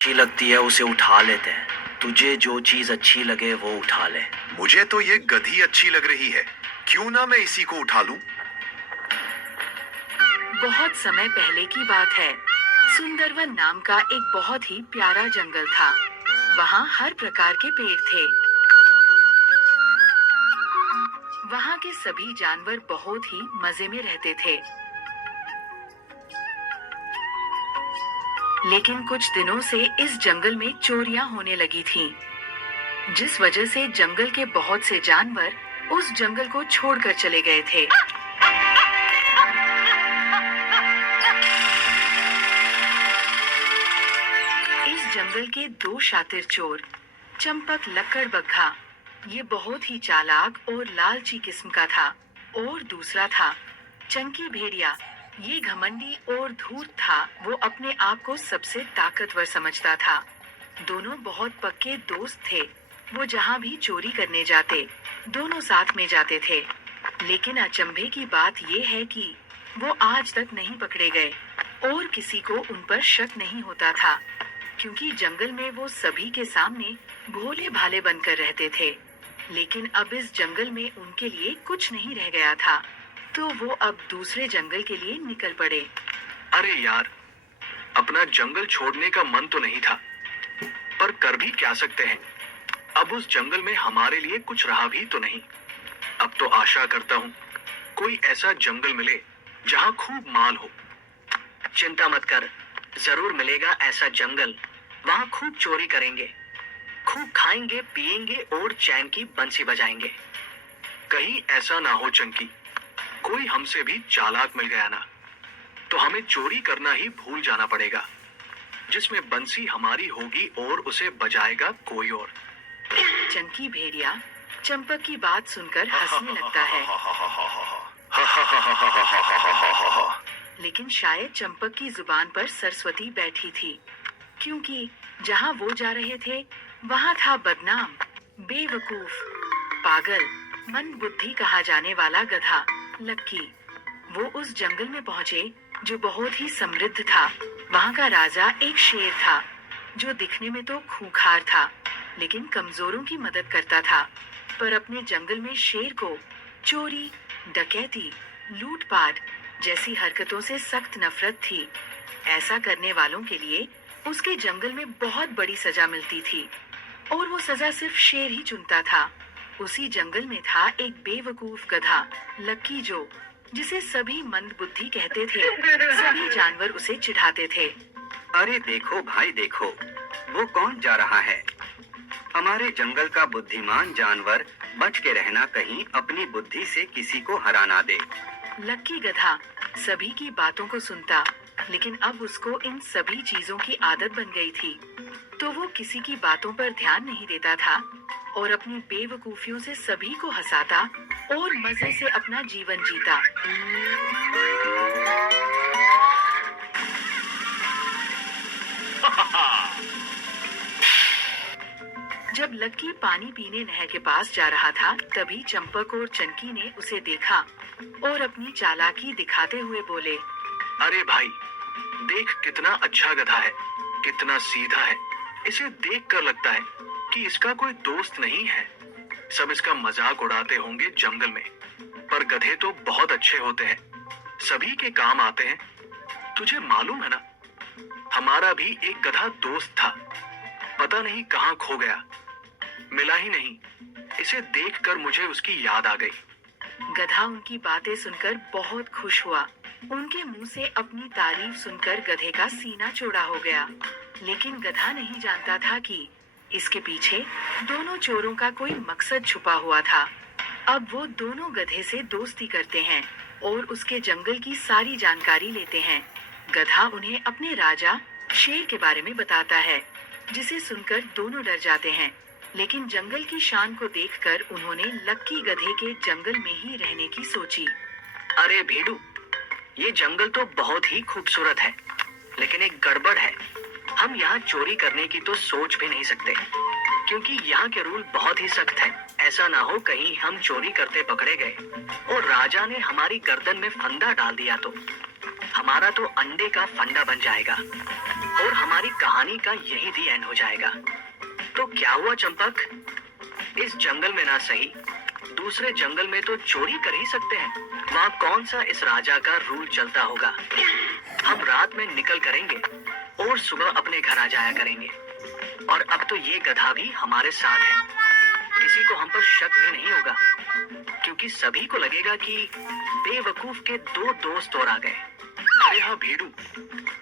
अच्छी लगती है उसे उठा लेते हैं। तुझे जो चीज अच्छी लगे वो उठा ले। मुझे तो ये गधी अच्छी लग रही है, क्यों ना मैं इसी को उठा लूं? बहुत समय पहले की बात है। सुंदरवन नाम का एक बहुत ही प्यारा जंगल था। वहाँ हर प्रकार के पेड़ थे। वहाँ के सभी जानवर बहुत ही मजे में रहते थे। लेकिन कुछ दिनों से इस जंगल में चोरियां होने लगी थीं, जिस वजह से जंगल के बहुत से जानवर उस जंगल को छोड़कर चले गए थे। इस जंगल के दो शातिर चोर, चंपक लक्कड़बग्घा, ये बहुत ही चालाक और लालची किस्म का था, और दूसरा था चंकी भेड़िया। ये घमंडी और धूर्त था। वो अपने आप को सबसे ताकतवर समझता था। दोनों बहुत पक्के दोस्त थे। वो जहाँ भी चोरी करने जाते, दोनों साथ में जाते थे। लेकिन अचंभे की बात ये है कि वो आज तक नहीं पकड़े गए और किसी को उन पर शक नहीं होता था, क्योंकि जंगल में वो सभी के सामने भोले भाले बनकर रहते थे। लेकिन अब इस जंगल में उनके लिए कुछ नहीं रह गया था, तो वो अब दूसरे जंगल के लिए निकल पड़े। अरे यार, अपना जंगल छोड़ने का मन तो नहीं था, पर कर भी क्या सकते हैं। अब उस जंगल में हमारे लिए कुछ रहा भी तो नहीं। अब तो आशा करता हूँ कोई ऐसा जंगल मिले जहाँ खूब माल हो। चिंता मत कर, जरूर मिलेगा ऐसा जंगल। वहाँ खूब चोरी करेंगे, खूब खाएंगे पिएंगे और चैन की बंसी बजाएंगे। कहीं ऐसा ना हो चंकी, कोई हमसे भी चालाक मिल गया ना, तो हमें चोरी करना ही भूल जाना पड़ेगा, जिसमें बंसी हमारी होगी और उसे बजाएगा कोई और। चंकी भेड़िया चंपक की बात सुनकर हंसने लगता है। लेकिन शायद चंपक की जुबान पर सरस्वती बैठी थी, क्योंकि जहाँ वो जा रहे थे वहाँ था बदनाम, बेवकूफ, पागल, मंद बुद्धि कहा जाने वाला गधा लक्की। वो उस जंगल में पहुँचे जो बहुत ही समृद्ध था। वहाँ का राजा एक शेर था, जो दिखने में तो खूंखार था, लेकिन कमजोरों की मदद करता था। पर अपने जंगल में शेर को चोरी, डकैती, लूटपाट जैसी हरकतों से सख्त नफरत थी। ऐसा करने वालों के लिए उसके जंगल में बहुत बड़ी सजा मिलती थी, और वो सजा सिर्फ शेर ही चुनता था। उसी जंगल में था एक बेवकूफ गधा लक्की, जिसे सभी मंद बुद्धि कहते थे। सभी जानवर उसे चिढ़ाते थे। अरे देखो भाई देखो, वो कौन जा रहा है? हमारे जंगल का बुद्धिमान जानवर बच के रहना, कहीं अपनी बुद्धि से किसी को हरा ना दे। लक्की गधा सभी की बातों को सुनता, लेकिन अब उसको इन सभी चीजों की आदत बन गई थी, तो वो किसी की बातों पर ध्यान नहीं देता था और अपनी बेवकूफियों से सभी को हंसाता और मजे से अपना जीवन जीता। जब लक्की पानी पीने नहर के पास जा रहा था, तभी चंपक और चंकी ने उसे देखा और अपनी चालाकी दिखाते हुए बोले, अरे भाई, देख कितना अच्छा गधा है, कितना सीधा है। इसे देख कर लगता है कि इसका कोई दोस्त नहीं है। सब इसका मजाक उड़ाते होंगे जंगल में, पर गधे तो बहुत अच्छे होते हैं, सभी के काम आते हैं। तुझे मालूम है ना, हमारा भी एक गधा दोस्त था, पता नहीं कहाँ खो गया, मिला ही नहीं। इसे देखकर मुझे उसकी याद आ गई। गधा उनकी बातें सुनकर बहुत खुश हुआ। उनके मुंह से अपनी तारीफ सुनकर गधे का सीना चौड़ा हो गया। लेकिन गधा नहीं जानता था कि इसके पीछे दोनों चोरों का कोई मकसद छुपा हुआ था। अब वो दोनों गधे से दोस्ती करते हैं और उसके जंगल की सारी जानकारी लेते हैं। गधा उन्हें अपने राजा शेर के बारे में बताता है, जिसे सुनकर दोनों डर जाते हैं। लेकिन जंगल की शान को देखकर उन्होंने लक्की गधे के जंगल में ही रहने की सोची। अरे भेड़ू, ये जंगल तो बहुत ही खूबसूरत है, लेकिन एक गड़बड़ है। हम यहाँ चोरी करने की तो सोच भी नहीं सकते, क्योंकि यहाँ के रूल बहुत ही सख्त है। ऐसा ना हो कहीं हम चोरी करते पकड़े गए और राजा ने हमारी गर्दन में फंदा डाल दिया, तो हमारा तो अंडे का फंडा बन जाएगा। और हमारी कहानी का यही दी एंड हो जाएगा। तो क्या हुआ चंपक? इस जंगल में ना सही, दूसरे जंगल में तो चोरी कर ही सकते हैं। वहाँ कौन सा इस राजा का रूल चलता होगा? हम रात में निकल करेंगे और सुबह अपने घर आ जाया करेंगे। और अब तो ये गधा भी हमारे साथ है, किसी को हम पर शक भी नहीं होगा, क्योंकि सभी को लगेगा कि बेवकूफ के दो दोस्त और आ गए। अरे हाँ भीरू,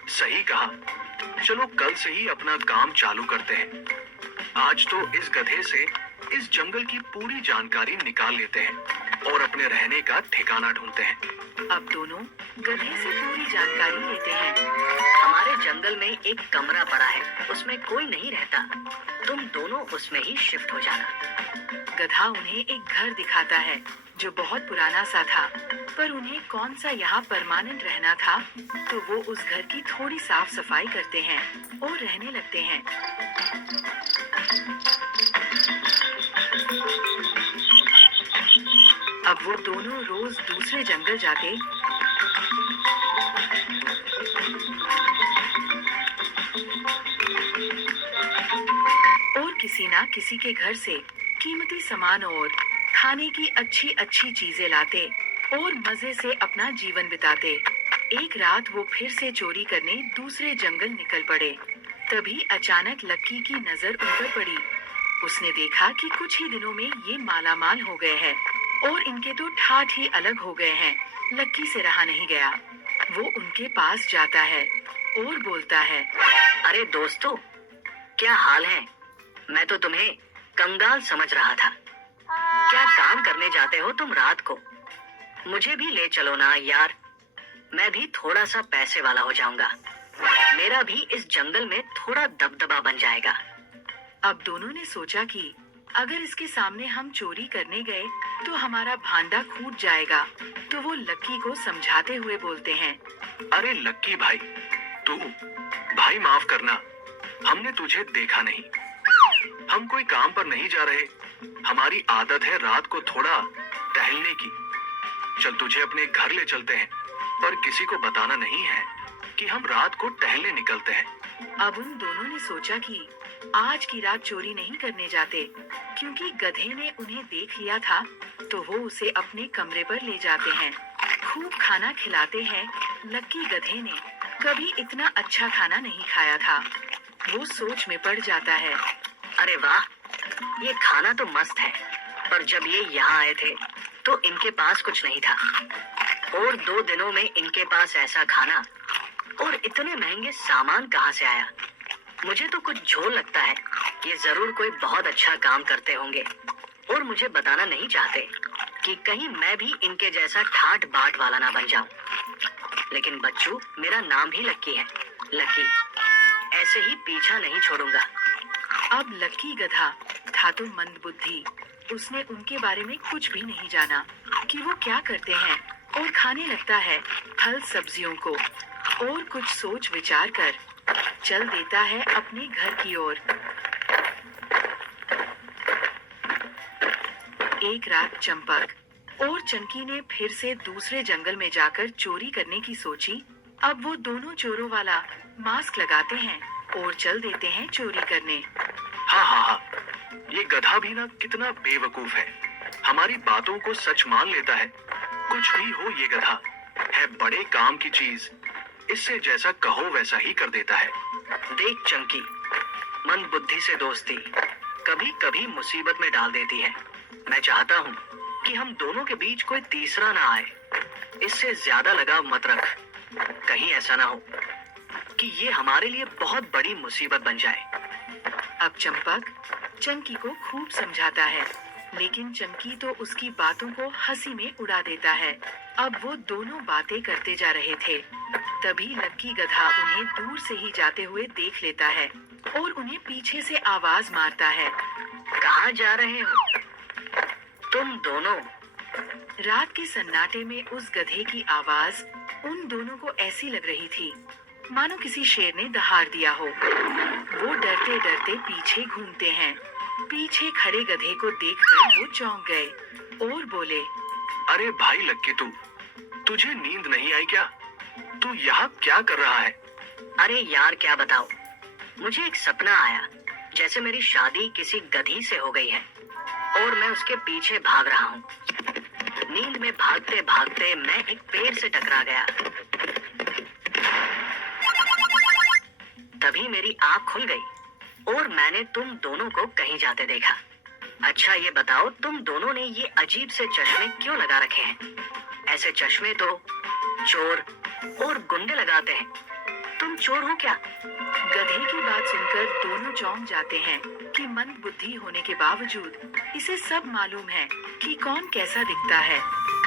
सही कहा। चलो कल से ही अपना काम चालू करते हैं। आज तो इस गधे से इस जंगल की पूरी जानकारी निकाल लेते हैं और अपने रहने का ठिकाना ढूंढते हैं। अब दोनों गधे से पूरी जानकारी लेते हैं। हमारे जंगल में एक कमरा पड़ा है, उसमें कोई नहीं रहता, तुम दोनों उसमें ही शिफ्ट हो जाना। गधा उन्हें एक घर दिखाता है जो बहुत पुराना सा था, पर उन्हें कौन सा यहाँ परमानेंट रहना था, तो वो उस घर की थोड़ी साफ सफाई करते हैं और रहने लगते हैं। अब वो दोनों रोज दूसरे जंगल जाते और किसी ना किसी के घर से कीमती सामान और खाने की अच्छी अच्छी चीजें लाते और मजे से अपना जीवन बिताते। एक रात वो फिर से चोरी करने दूसरे जंगल निकल पड़े। तभी अचानक लक्की की नजर उन पर पड़ी। उसने देखा कि कुछ ही दिनों में ये मालामाल हो गए हैं और इनके तो ठाठ ही अलग हो गए हैं। लक्की से रहा नहीं गया। वो उनके पास जाता है और बोलता है, अरे दोस्तों, क्या हाल है? मैं तो तुम्हें कंगाल समझ रहा था। क्या काम करने जाते हो तुम रात को? मुझे भी ले चलो ना यार, मैं भी थोड़ा सा पैसे वाला हो जाऊंगा। मेरा भी इस जंगल में थोड़ा दबदबा बन जाएगा। अब दोनों ने सोचा कि अगर इसके सामने हम चोरी करने गए तो हमारा भांडा फूट जाएगा, तो वो लक्की को समझाते हुए बोलते हैं, अरे लक्की भाई, तू भाई माफ करना, हमने तुझे देखा नहीं। हम कोई काम पर नहीं जा रहे, हमारी आदत है रात को थोड़ा टहलने की। चल तुझे अपने घर ले चलते हैं, पर किसी को बताना नहीं है कि हम रात को टहलने निकलते हैं। अब उन दोनों ने सोचा कि आज की रात चोरी नहीं करने जाते, क्योंकि गधे ने उन्हें देख लिया था, तो वो उसे अपने कमरे पर ले जाते हैं। खूब खाना खिलाते हैं। लक्की गधे ने कभी इतना अच्छा खाना नहीं खाया था। वो सोच में पड़ जाता है। अरे वाह, ये खाना तो मस्त है, पर जब ये यहाँ आए थे तो इनके पास कुछ नहीं था, और 2 दिनों में इनके पास ऐसा खाना और इतने महंगे सामान कहाँ से आया? मुझे तो कुछ झोल लगता है। ये जरूर कोई बहुत अच्छा काम करते होंगे और मुझे बताना नहीं चाहते कि कहीं मैं भी इनके जैसा ठाट बाट वाला ना बन जाऊं। लेकिन बच्चू, मेरा नाम ही लक्की है। लक्की, ऐसे ही पीछा नहीं छोड़ूंगा। अब लक्की गधा था तो मंदबुद्धि। उसने उनके बारे में कुछ भी नहीं जाना कि वो क्या करते हैं, और खाने लगता है फल सब्जियों को, और कुछ सोच विचार कर चल देता है अपने घर की ओर। एक रात चंपक और चंकी ने फिर से दूसरे जंगल में जाकर चोरी करने की सोची। अब वो दोनों चोरों वाला मास्क लगाते हैं और चल देते हैं चोरी करने। हाँ, ये गधा भी ना कितना बेवकूफ है, हमारी बातों को सच मान लेता है। कुछ भी हो, ये गधा है बड़े काम की चीज, इससे जैसा कहो वैसा ही कर देता है। देख चंकी, मंद बुद्धि से दोस्ती कभी कभी मुसीबत में डाल देती है। मैं चाहता हूँ कि हम दोनों के बीच कोई तीसरा ना आए। इससे ज्यादा लगाव मत रख, कहीं ऐसा ना हो कि ये हमारे लिए बहुत बड़ी मुसीबत बन जाए। अब चंपक चंकी को खूब समझाता है, लेकिन चंकी तो उसकी बातों को हंसी में उड़ा देता है। अब वो दोनों बातें करते जा रहे थे, तभी लक्की गधा उन्हें दूर से ही जाते हुए देख लेता है और उन्हें पीछे से आवाज मारता है, कहाँ जा रहे हो तुम दोनों? रात के सन्नाटे में उस गधे की आवाज उन दोनों को ऐसी लग रही थी मानो किसी शेर ने दहाड़ दिया हो। वो डरते डरते पीछे घूमते हैं। पीछे खड़े गधे को देखकर वो चौंक गए और बोले, अरे भाई लक्की, तुझे नींद नहीं आई क्या? तू यहाँ क्या कर रहा है? अरे यार क्या बताओ, मुझे एक सपना आया जैसे मेरी शादी किसी गधी से हो गई है और मैं उसके पीछे भाग रहा हूँ। नींद में भागते भागते मैं एक पेड़ से टकरा गया। तभी मेरी आँख खुल गई और मैंने तुम दोनों को कहीं जाते देखा। अच्छा ये बताओ, तुम दोनों ने ये अजीब से चश्मे क्यों लगा रखे हैं? ऐसे चश्मे तो चोर और गुंडे लगाते हैं। तुम चोर हो क्या? गधे की बात सुनकर दोनों चौंक जाते हैं कि मंद बुद्धि होने के बावजूद इसे सब मालूम है कि कौन कैसा दिखता है।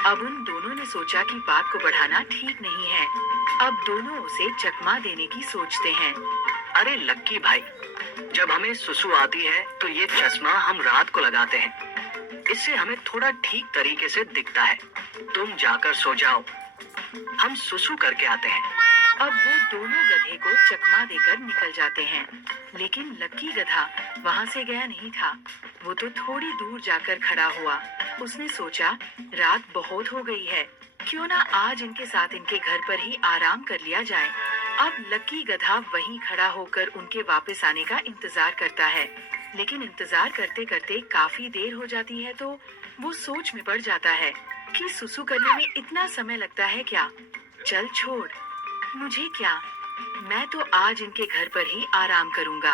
अब उन दोनों ने सोचा कि बात को बढ़ाना ठीक नहीं है। अब दोनों उसे चकमा देने की सोचते हैं। अरे लक्की भाई, जब हमें सुसु आती है तो ये चश्मा हम रात को लगाते हैं। इससे हमें थोड़ा ठीक तरीके से दिखता है। तुम जाकर सो जाओ, हम सुसु करके आते हैं। अब वो दोनों गधे को चकमा देकर निकल जाते हैं, लेकिन लक्की गधा वहाँ से गया नहीं था। वो तो थोड़ी दूर जाकर खड़ा हुआ। उसने सोचा रात बहुत हो गई है, क्यों ना आज इनके साथ इनके घर पर ही आराम कर लिया जाए। अब लक्की गधा वहीं खड़ा होकर उनके वापस आने का इंतजार करता है, लेकिन इंतजार करते करते काफी देर हो जाती है तो वो सोच में पड़ जाता है कि सुसु करने में इतना समय लगता है क्या। चल छोड़, मुझे क्या, मैं तो आज इनके घर पर ही आराम करूंगा।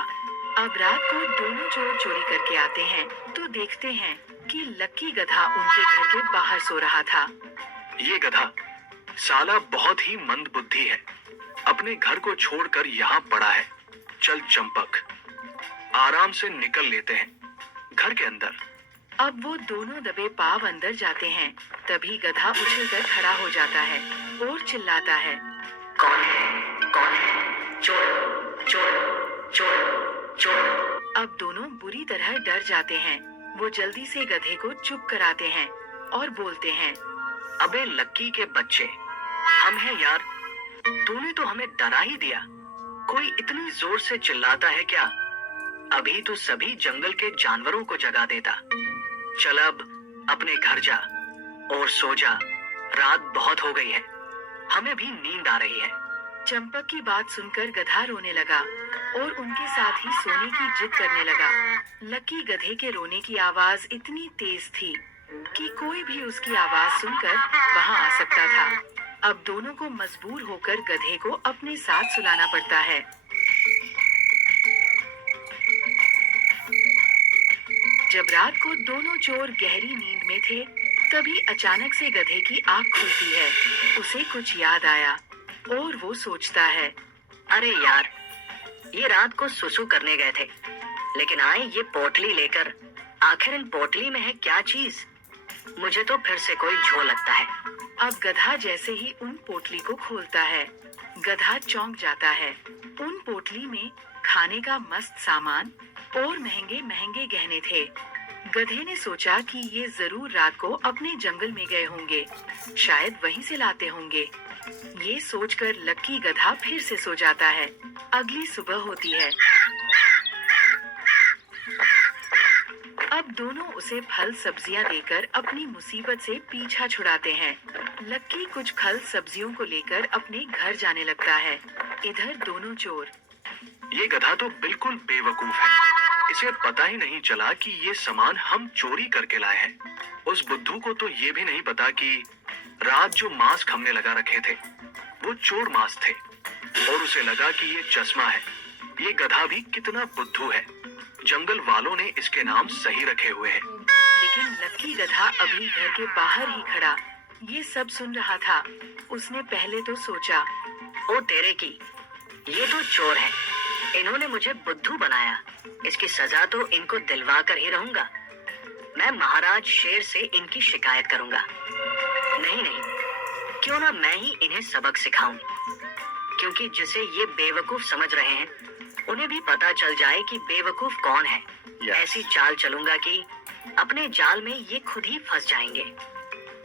अब रात को दोनों चोर चोरी करके आते हैं तो देखते हैं कि लक्की गधा उनके घर के बाहर सो रहा था। ये गधा साला बहुत ही मंद बुद्धि है, अपने घर को छोड़कर यहाँ पड़ा है। चल चंपक, आराम से निकल लेते हैं घर के अंदर। अब वो दोनों दबे पाव अंदर जाते हैं। तभी गधा उछलकर खड़ा हो जाता है और चिल्लाता है, कौन है? कौन है? चोर चोर चोर चोर। अब दोनों बुरी तरह डर जाते हैं। वो जल्दी से गधे को चुप कराते हैं और बोलते हैं, अबे लक्की के बच्चे, हम हैं यार, तूने तो हमें डरा ही दिया। कोई इतनी जोर से चिल्लाता है क्या? अभी तो सभी जंगल के जानवरों को जगा देता। चल अब अपने घर जा और सो जा, रात बहुत हो गई है, हमें भी नींद आ रही है। चंपक की बात सुनकर गधा रोने लगा और उनके साथ ही सोने की जिद करने लगा। लक्की गधे के रोने की आवाज इतनी तेज थी कि कोई भी उसकी आवाज सुनकर वहां आ सकता था। अब दोनों को मजबूर होकर गधे को अपने साथ सुलाना पड़ता है। जब रात को दोनों चोर गहरी नींद में थे, तभी अचानक से गधे की आंख खुलती है। उसे कुछ याद आया और वो सोचता है, अरे यार, ये रात को सुसु करने गए थे, लेकिन आए ये पोटली लेकर। आखिर इन पोटली में है क्या चीज? मुझे तो फिर से कोई झोल लगता है। अब गधा जैसे ही उन पोटली को खोलता है, गधा चौंक जाता है। उन पोटली में खाने का मस्त सामान और महंगे महंगे गहने थे। गधे ने सोचा कि ये जरूर रात को अपने जंगल में गए होंगे, शायद वहीं से लाते होंगे। ये सोचकर लक्की गधा फिर से सो जाता है। अगली सुबह होती है। अब दोनों उसे फल सब्जियां देकर अपनी मुसीबत से पीछा छुड़ाते हैं। लक्की कुछ फल सब्जियों को लेकर अपने घर जाने लगता है। इधर दोनों चोर, ये गधा तो बिल्कुल बेवकूफ है, इसे पता ही नहीं चला कि ये सामान हम चोरी करके लाए हैं। उस बुद्धू को तो ये भी नहीं पता कि रात जो मास्क हमने लगा रखे थे वो चोर मास्क थे, और उसे लगा कि ये चश्मा है। ये गधा भी कितना बुद्धू है, जंगल वालों ने इसके नाम सही रखे हुए हैं। लेकिन लक्की गधा अभी घर के बाहर ही खड़ा ये सब सुन रहा था। उसने पहले तो सोचा, ओ तेरे की, ये तो चोर है, इन्होंने मुझे बुद्धू बनाया। इसकी सजा तो इनको दिलवा कर ही रहूंगा। मैं महाराज शेर से इनकी शिकायत करूंगा। नहीं नहीं, क्यों ना मैं ही इन्हें सबक सिखाऊं, क्योंकि जिसे ये बेवकूफ समझ रहे हैं उन्हें भी पता चल जाए कि बेवकूफ कौन है। ऐसी चाल चलूंगा कि अपने जाल में ये खुद ही फंस जाएंगे।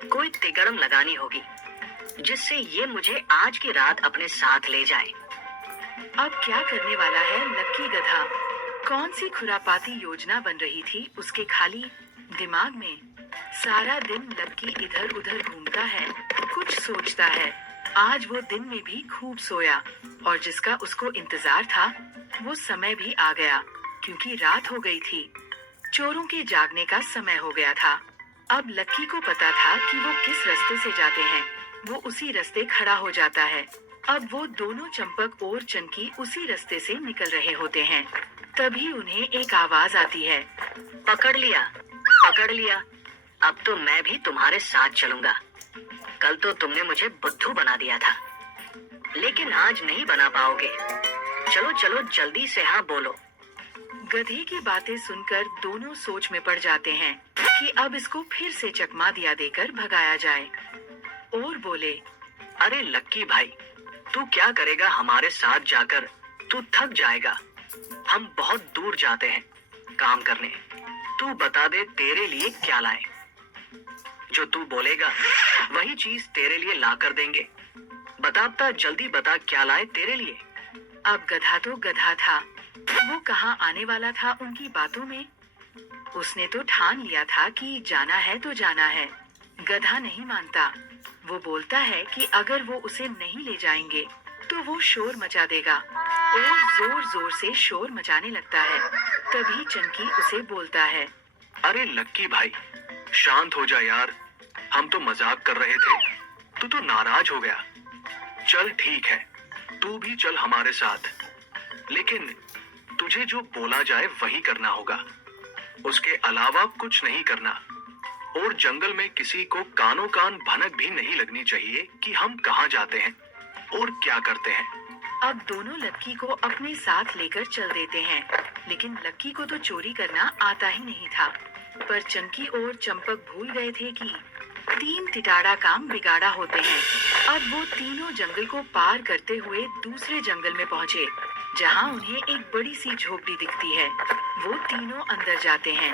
कोई तिगड़म लगानी होगी जिससे ये मुझे आज की रात अपने साथ ले जाए। अब क्या करने वाला है लक्की गधा? कौन सी खुरापाती योजना बन रही थी उसके खाली दिमाग में? सारा दिन लक्की इधर उधर घूमता है, कुछ सोचता है। आज वो दिन में भी खूब सोया और जिसका उसको इंतजार था वो समय भी आ गया क्योंकि रात हो गई थी। चोरों के जागने का समय हो गया था। अब लक्की को पता था कि वो किस रास्ते से जाते हैं। वो उसी रास्ते खड़ा हो जाता है। अब वो दोनों चंपक और चंकी उसी रास्ते से निकल रहे होते हैं। तभी उन्हें एक आवाज आती है। पकड़ लिया, पकड़ लिया। अब तो मैं भी तुम्हारे साथ चलूंगा। कल तो तुमने मुझे बुद्धू बना दिया था, लेकिन आज नहीं बना पाओगे। चलो चलो जल्दी से हाँ बोलो। गधे की बातें सुनकर दोनों सोच में पड़ जाते हैं कि अब इसको फिर से चकमा दिया देकर भगाया जाए, और बोले, अरे लक्की भाई, तू क्या करेगा हमारे साथ जाकर? तू थक जाएगा। हम बहुत दूर जाते हैं काम करने। तू बता दे तेरे लिए क्या लाए। जो तू बोलेगा वही चीज तेरे लिए ला कर देंगे। बताता जल्दी बता क्या लाए तेरे लिए। अब गधा तो गधा था, वो कहाँ आने वाला था उनकी बातों में। उसने तो ठान लिया था कि जाना है तो जाना है। गधा नहीं मानता। वो बोलता है कि अगर वो उसे नहीं ले जाएंगे तो वो शोर मचा देगा, और जोर जोर से शोर मचाने लगता है। तभी चंकी उसे बोलता है, अरे लक्की भाई, शांत हो जा यार, हम तो मजाक कर रहे थे, तू तो नाराज हो गया। चल ठीक है, तू भी चल हमारे साथ, लेकिन तुझे जो बोला जाए वही करना होगा। उसके अलावा कुछ नहीं करना। और जंगल में किसी को कानों कान भनक भी नहीं लगनी चाहिए कि हम कहाँ जाते हैं और क्या करते हैं। अब दोनों लक्की को अपने साथ लेकर चल देते हैं, लेकिन लक्की को तो चोरी करना आता ही नहीं था। पर चंकी और चंपक भूल गए थे कि 3 तिटाड़ा काम बिगाड़ा होते हैं। अब वो तीनों जंगल को पार करते हुए दूसरे जंगल में पहुँचे, जहाँ उन्हें एक बड़ी सी झोपड़ी दिखती है। वो तीनों अंदर जाते हैं।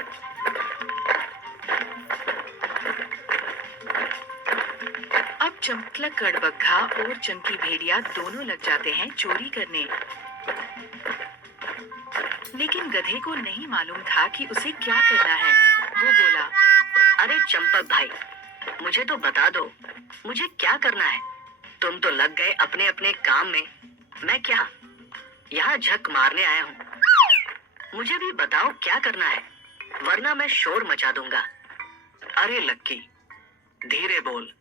अब चंपकला कड़बग्घा और चंकी भेड़िया दोनों लग जाते हैं चोरी करने। लेकिन गधे को नहीं मालूम था कि उसे क्या करना है। वो बोला, अरे चंपक भाई, मुझे तो बता दो, मुझे क्या करना है? तुम तो लग गए अपने अपने काम में। मैं क्या यहाँ झक मारने आया हूँ? मुझे भी बताओ क्या करना है, वरना मैं शोर मचा दूंगा। अरे लक्की, धीरे बोल,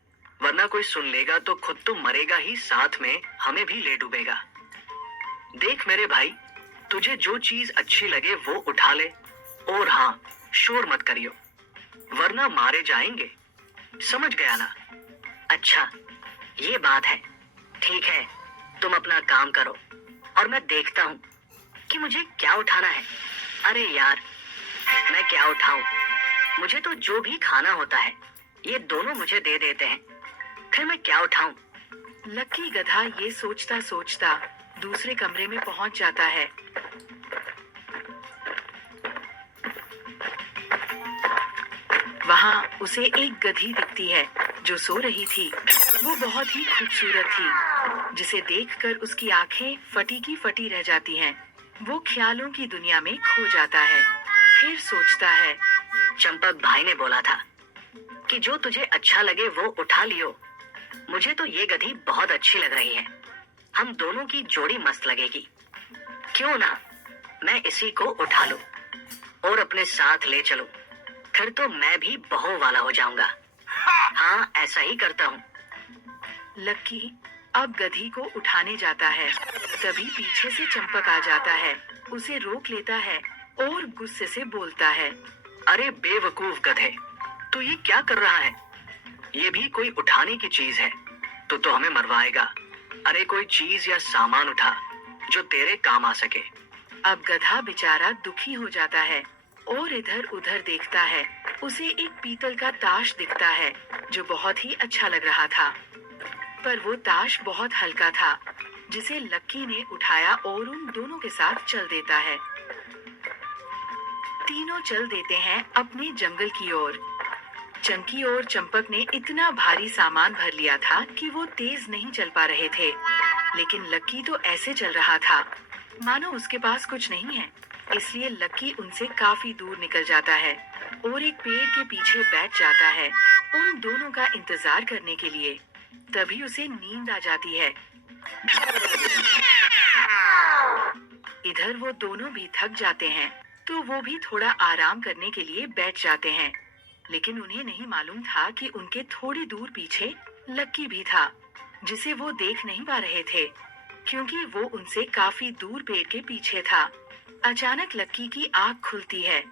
वरना कोई सुन लेगा तो खुद तो मरेगा ही, साथ में हमें भी ले डूबेगा। देख मेरे भाई, तुझे जो चीज अच्छी लगे वो उठा ले, और हाँ, शोर मत करियो, वरना मारे जाएंगे। समझ गया ना? अच्छा, ये बात है। ठीक है, तुम अपना काम करो और मैं देखता हूँ कि मुझे क्या उठाना है। अरे यार, मैं क्या उठाऊं? मुझे तो जो भी खाना होता है ये दोनों मुझे दे देते हैं, फिर मैं क्या उठाऊं? लक्की गधा ये सोचता सोचता दूसरे कमरे में पहुंच जाता है। वहाँ उसे एक गधी दिखती है जो सो रही थी। वो बहुत ही खूबसूरत थी, जिसे देखकर उसकी आंखें फटी की फटी रह जाती हैं। वो ख्यालों की दुनिया में खो जाता है। फिर सोचता है, चंपक भाई ने बोला था कि जो तुझे अच्छा लगे वो उठा लियो। मुझे तो ये गधी बहुत अच्छी लग रही है। हम दोनों की जोड़ी मस्त लगेगी। क्यों ना मैं इसी को उठा लूं और अपने साथ ले चलूं। फिर तो मैं भी बहू वाला हो जाऊंगा। हाँ, ऐसा ही करता हूँ। लक्की अब गधी को उठाने जाता है। तभी पीछे से चंपक आ जाता है, उसे रोक लेता है और गुस्से से बोलता है, अरे बेवकूफ गधे, तू ये क्या कर रहा है? ये भी कोई उठाने की चीज है? तो हमें मरवाएगा। अरे कोई चीज या सामान उठा जो तेरे काम आ सके। अब गधा बेचारा दुखी हो जाता है और इधर उधर देखता है। उसे एक पीतल का ताश दिखता है जो बहुत ही अच्छा लग रहा था, पर वो ताश बहुत हल्का था, जिसे लक्की ने उठाया और उन दोनों के साथ चल देता है। तीनों चल देते हैं अपने जंगल की ओर। चंकी और चंपक ने इतना भारी सामान भर लिया था कि वो तेज नहीं चल पा रहे थे, लेकिन लक्की तो ऐसे चल रहा था मानो उसके पास कुछ नहीं है। इसलिए लक्की उनसे काफी दूर निकल जाता है और एक पेड़ के पीछे बैठ जाता है उन दोनों का इंतजार करने के लिए। तभी उसे नींद आ जाती है। इधर वो दोनों भी थक जाते हैं, तो वो भी थोड़ा आराम करने के लिए बैठ जाते हैं। लेकिन उन्हें नहीं मालूम था कि उनके थोड़ी दूर पीछे लक्की भी था, जिसे वो देख नहीं पा रहे थे, क्योंकि वो उनसे काफी दूर पेड़ के पीछे था। अचानक लक्की की आंख खुलती है।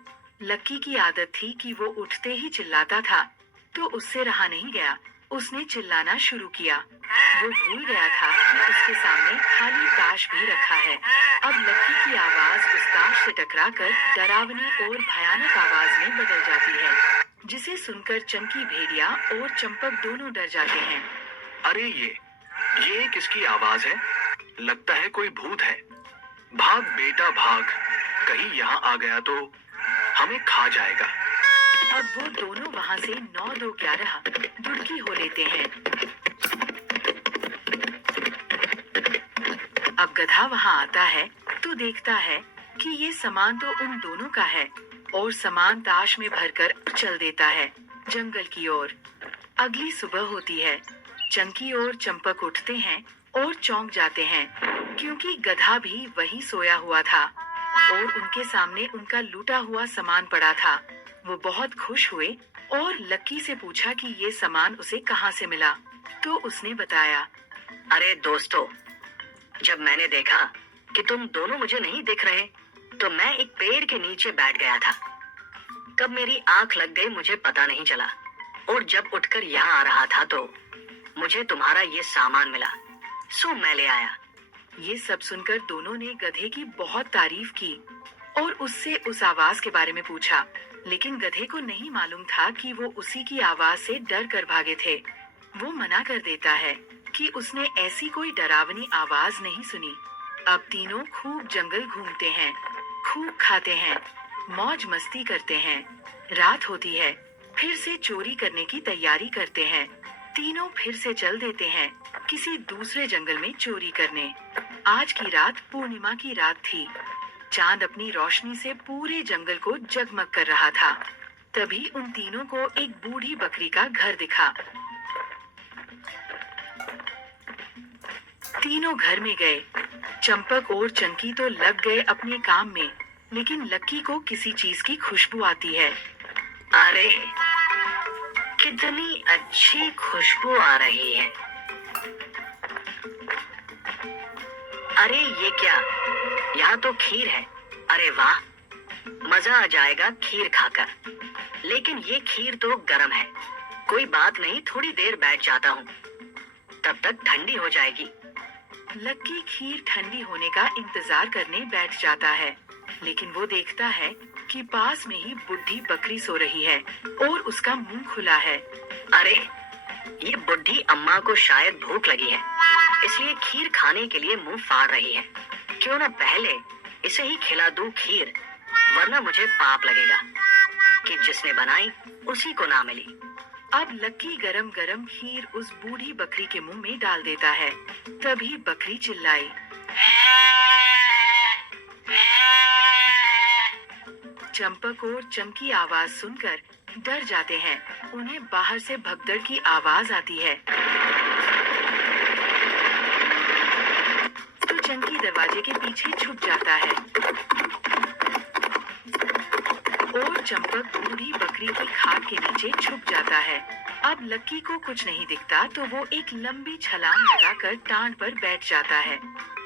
लक्की की आदत थी कि वो उठते ही चिल्लाता था, तो उससे रहा नहीं गया। उसने चिल्लाना शुरू किया। वो भूल गया था कि उसके सामने खाली ताश भी रखा है। अब लक्की की आवाज उस ताश से टकराकर डरावनी और भयानक आवाज में बदल जाती है, जिसे सुनकर चंकी भेड़िया और चंपक दोनों डर जाते हैं। अरे ये किसकी आवाज है? लगता है कोई भूत है। भाग बेटा भाग, कहीं यहाँ आ गया तो हमें खा जाएगा। अब वो दोनों वहाँ से 9-2-11 दुड़की हो लेते हैं। अब गधा वहाँ आता है तो देखता है कि ये सामान तो उन दोनों का है, और सामान ताश में भरकर चल देता है जंगल की ओर। अगली सुबह होती है। चंकी और चंपक उठते हैं और चौंक जाते हैं, क्योंकि गधा भी वहीं सोया हुआ था और उनके सामने उनका लूटा हुआ सामान पड़ा था। वो बहुत खुश हुए और लक्की से पूछा कि ये सामान उसे कहाँ से मिला, तो उसने बताया। अरे दोस्तों, जब मैंने देखा कि तुम दोनों मुझे नहीं दिख रहे, तो मैं एक पेड़ के नीचे बैठ गया था। कब मेरी आंख लग गई मुझे पता नहीं चला, और जब उठकर यहाँ आ रहा था तो मुझे तुम्हारा ये सामान मिला, सो मैं ले आया। ये सब सुनकर दोनों ने गधे की बहुत तारीफ की और उससे उस आवाज के बारे में पूछा, लेकिन गधे को नहीं मालूम था कि वो उसी की आवाज से डर कर भागे थे। वो मना कर देता है कि उसने ऐसी कोई डरावनी आवाज नहीं सुनी। अब तीनों खूब जंगल घूमते हैं, खूब खाते हैं, मौज मस्ती करते हैं। रात होती है, फिर से चोरी करने की तैयारी करते हैं। तीनों फिर से चल देते हैं किसी दूसरे जंगल में चोरी करने। आज की रात पूर्णिमा की रात थी। चांद अपनी रोशनी से पूरे जंगल को जगमग कर रहा था। तभी उन तीनों को एक बूढ़ी बकरी का घर दिखा। तीनों घर में गए। चंपक और चंकी तो लग गए अपने काम में, लेकिन लक्की को किसी चीज की खुशबू आती है। अरे कितनी अच्छी खुशबू आ रही है। अरे ये क्या, यहाँ तो खीर है। अरे वाह, मजा आ जाएगा खीर खाकर। लेकिन ये खीर तो गर्म है। कोई बात नहीं, थोड़ी देर बैठ जाता हूँ, तब तक ठंडी हो जाएगी। लक्की खीर ठंडी होने का इंतजार करने बैठ जाता है, लेकिन वो देखता है कि पास में ही बुढ़ी बकरी सो रही है और उसका मुंह खुला है। अरे ये बुढ़ी अम्मा को शायद भूख लगी है, इसलिए खीर खाने के लिए मुंह फाड़ रही है। क्यों ना पहले इसे ही खिला दूं खीर, वरना मुझे पाप लगेगा कि जिसने बनाई उसी को ना मिली। अब लक्की गरम गरम खीर उस बूढ़ी बकरी के मुंह में डाल देता है। तभी बकरी चिल्लाई। चंपक और चंकी आवाज सुनकर डर जाते हैं। उन्हें बाहर से भगदड़ की आवाज आती है। तो चंकी दरवाजे के पीछे छुप जाता है और चंपक बूढ़ी बकरी की खाट के नीचे छुप जाता है। अब लक्की को कुछ नहीं दिखता, तो वो एक लंबी छलांग लगाकर टांड पर बैठ जाता है।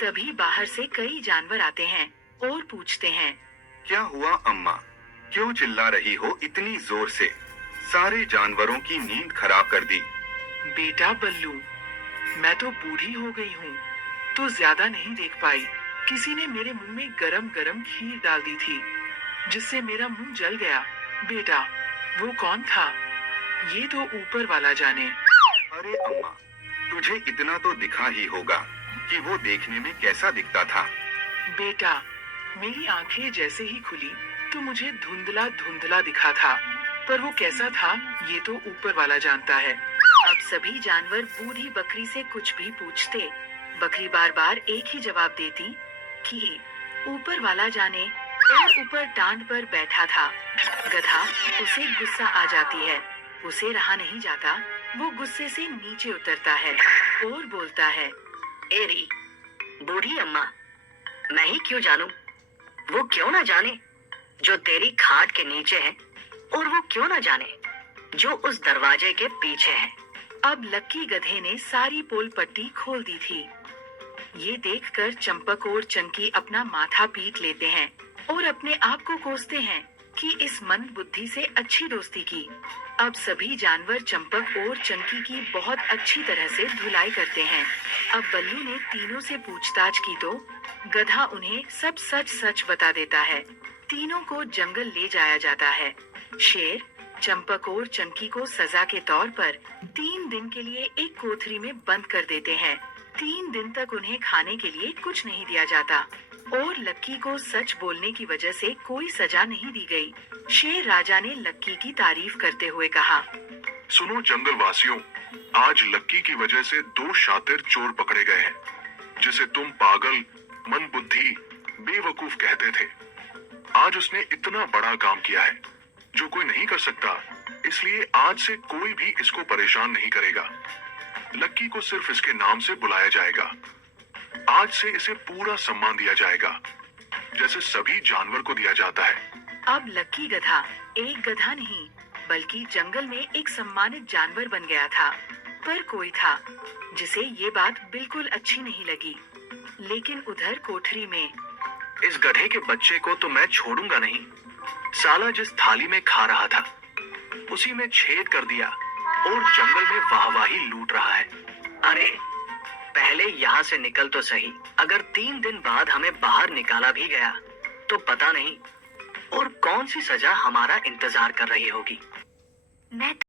तभी बाहर से कई जानवर आते हैं और पूछते हैं। क्या हुआ अम्मा, क्यों चिल्ला रही हो इतनी जोर से? सारे जानवरों की नींद खराब कर दी। बेटा बल्लू, मैं तो बूढ़ी हो गई हूँ, तो ज्यादा नहीं देख पाई। किसी ने मेरे मुंह में गरम गरम खीर डाल दी थी, जिससे मेरा मुंह जल गया। बेटा, वो कौन था? ये तो ऊपर वाला जाने। अरे अम्मा, तुझे इतना तो दिखा ही होगा कि वो देखने में कैसा दिखता था। बेटा, मेरी आंखें जैसे ही खुली तो मुझे धुंधला धुंधला दिखा था, पर वो कैसा था ये तो ऊपर वाला जानता है। अब सभी जानवर बूढ़ी बकरी से कुछ भी पूछते, बकरी बार बार एक ही जवाब देती कि ऊपर वाला जाने, और ऊपर टांड पर बैठा था। गधा उसे गुस्सा आ जाती है। उसे रहा नहीं जाता वो गुस्से से नीचे उतरता है और बोलता है, एरी, बूढ़ी अम्मा, मैं ही क्यों जानूं? वो क्यों ना जाने जो तेरी खाट के नीचे है, और वो क्यों ना जाने जो उस दरवाजे के पीछे है। अब लक्की गधे ने सारी पोल पट्टी खोल दी थी। ये देखकर चंपक और चंकी अपना माथा पीट लेते हैं और अपने आप को कोसते हैं कि इस मंद बुद्धि से अच्छी दोस्ती की। अब सभी जानवर चंपक और चंकी की बहुत अच्छी तरह से धुलाई करते हैं। अब बल्लू ने तीनों से पूछताछ की तो गधा उन्हें सब सच सच बता देता है। तीनों को जंगल ले जाया जाता है। शेर चंपक और चंकी को सजा के तौर पर 3 दिन के लिए एक कोठरी में बंद कर देते हैं। 3 दिन तक उन्हें खाने के लिए कुछ नहीं दिया जाता और लक्की को सच बोलने की वजह से कोई सजा नहीं दी गई। शेर राजा ने लक्की की तारीफ करते हुए कहा, सुनो जंगल वासियों, आज लक्की की वजह से 2 शातिर चोर पकड़े गए हैं, जिसे तुम पागल, मंदबुद्धि, बेवकूफ कहते थे। आज उसने इतना बड़ा काम किया है जो कोई नहीं कर सकता, इसलिए आज से कोई भी इसको परेशान नहीं करेगा। लक्की को सिर्फ इसके नाम से बुलाया जाएगा। आज से इसे पूरा सम्मान दिया जाएगा, जैसे सभी जानवर को दिया जाता है। अब लक्की गधा एक गधा नहीं बल्कि जंगल में एक सम्मानित जानवर बन गया था। पर कोई था जिसे ये बात बिल्कुल अच्छी नहीं लगी। लेकिन उधर कोठरी में इस गधे के बच्चे को तो मैं छोड़ूंगा नहीं। साला जिस थाली में खा रहा था उसी में छेद कर दिया और जंगल में वाहवाही लूट रहा है। अरे पहले यहाँ से निकल तो सही। अगर 3 दिन बाद हमें बाहर निकाला भी गया तो पता नहीं और कौन सी सजा हमारा इंतजार कर रही होगी। मैं